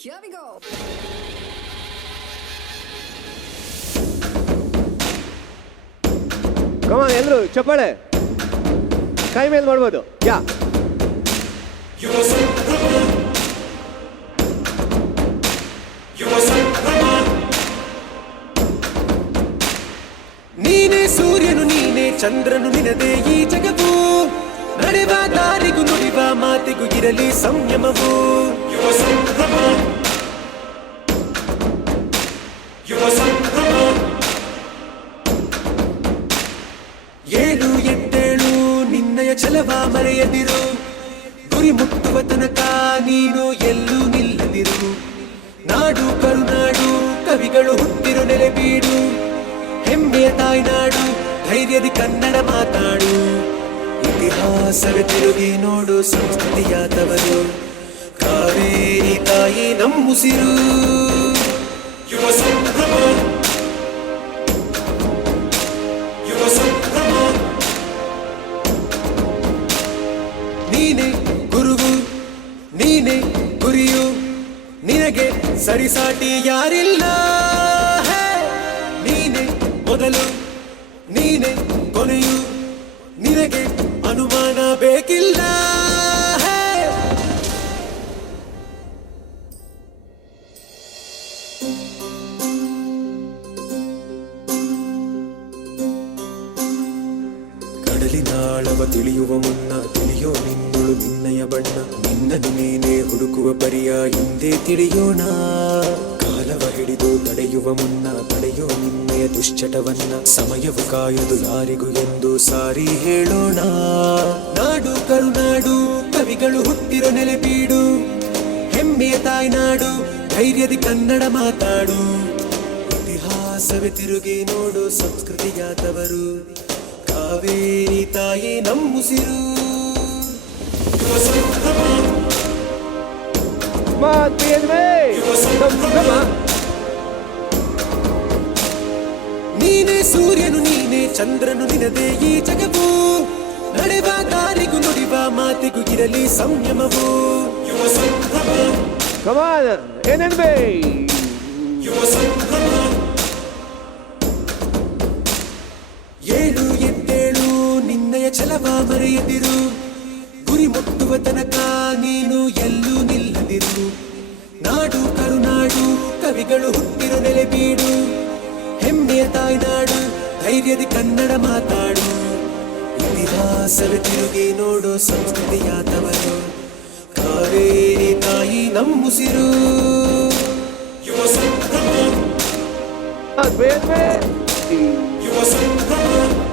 Here we go. ಕಮಾನ್ ಎಲ್ಲರೂ ಚಪ್ಪಾಳೆ ಕೈ ಮೇಲೆ ಮಾಡ್ಬೋದು ಯಾ ನೀನೇ ಸೂರ್ಯನು ನೀನೇ ಚಂದ್ರನು ನಿನದೇ ಈ ಜಗವು ನಡೆವ ದಾರಿಗೂ ನುಡಿವ ಮಾತಿಗೂ ಇರಲಿ ಸಂಯಮವು ಏಳು ಎದ್ದೇಳು ನಿನ್ನಯ ಛಲವ ಮರೆಯದಿರು ಗುರಿ ಮುಟ್ಟುವ ತನಕ ನೀನು ಎಲ್ಲೂ ನಿಲ್ಲದಿರು ನಾಡು ಕರುನಾಡು ಕವಿಗಳು ಹುಟ್ಟಿರು ನೆಲೆಬೀಡು ಹೆಮ್ಮೆಯ ತಾಯ್ನಾಡು ಧೈರ್ಯದಿ ಕನ್ನಡ ಮಾತಾಡು ಇತಿಹಾಸವೇ ತಿರುಗಿ ನೋಡು ಸಂಸ್ಕೃತಿಯ ತವರು ಕಾವೇರಿ ತಾಯಿ ನಮ್ಮುಸಿರು ಯುವ ಸಂಭ್ರಮ ಯುವ ಸಂಭ್ರಮ ನೀನೆ ಗುರುವು ನೀನೆ ಗುರಿಯು ನಿನಗೆ ಸರಿಸಾಟಿ ಯಾರಿಲ್ಲ ನೀನೆ ಮೊದಲು ನೀನೆ ಕೊನೆಯು ನಿನಗೆ ಅನುಮಾನ ಬೇಕಿಲ್ಲ ಕಡಲಿನಾಳವ ತಿಳಿಯುವ ಮುನ್ನ ತಿಳಿಯೋ ನಿನ್ನಳು ನಿನ್ನಯ ಬಣ್ಣ ನಿನ್ನನ್ನು ನೀನೇ ಹುಡುಕುವ ಪರಿಯ ಹಿಂದೆ ತಿಳಿಯೋಣ ಕಾಲವ ಹಿಡಿದು ತಡೆಯುವ ಮುನ್ನ ತಡೆಯೋ ನಿನ್ನೆಯ ದುಶ್ಚಟವನ್ನ ಸಮಯವು ಕಾಯುವುದು ಯಾರಿಗೂ ಎಂದು ಸಾರಿ ಹೇಳೋಣ ನಾಡು ಕರುನಾಡು ಕವಿಗಳು ಹುಟ್ಟಿರೋ ನೆಲೆಬೀಡು ಹೆಮ್ಮೆಯ ತಾಯ್ನಾಡು ಧೈರ್ಯದಿ ಕನ್ನಡ ಮಾತಾಡು ಇತಿಹಾಸವೇ ತಿರುಗಿ ನೋಡು ಸಂಸ್ಕೃತಿಯ ತವರು ಕಾವೇರಿ ತಾಯಿ ನಮ್ಮುಸಿರು ನೀನೇ ಸೂರ್ಯನು ನೀನೇ ಚಂದ್ರನು ನಿನದೇ ಈ ಜಗವು ನಡೆವ ದಾರಿಗೂ ನುಡಿವ ಮಾತಿಗೂ ಇರಲಿ ಸಂಯಮವು ಯುವ ಸಂಭ್ರಮ ಕಮಾನ್ ಎನ್ಎನ್ಬಿ ಯುವ ಸಂಭ್ರಮ ಏಳು ಎದ್ದೇಳು ನಿನ್ನಯ ಛಲವ ಮರೆಯದಿರು ಗುರಿ ಮುಟ್ಟುವ ತನಕ ನೀನು ಎಲ್ಲೂ ನಿಲ್ಲದಿರು ನಾಡು ಕರುನಾಡು ಕವಿಗಳು ಹುಟ್ಟಿರೋ ನೆಲೆಬೀಡು ಹೆಮ್ಮೆಯ ತಾಯ್ನಾಡು ಧೈರ್ಯದಿ ಕನ್ನಡ ಮಾತಾಡು ಇತಿಹಾಸವೇ ತಿರುಗಿ ನೋಡು ಸಂಸ್ಕೃತಿಯ ತವರು ಕಾವೇರಿ ತಾಯಿ ನಮ್ಮುಸಿರು ಯುವ ಸಂಭ್ರಮ ಬೇರೆ ಯುವ ಸಂಭ್ರಮ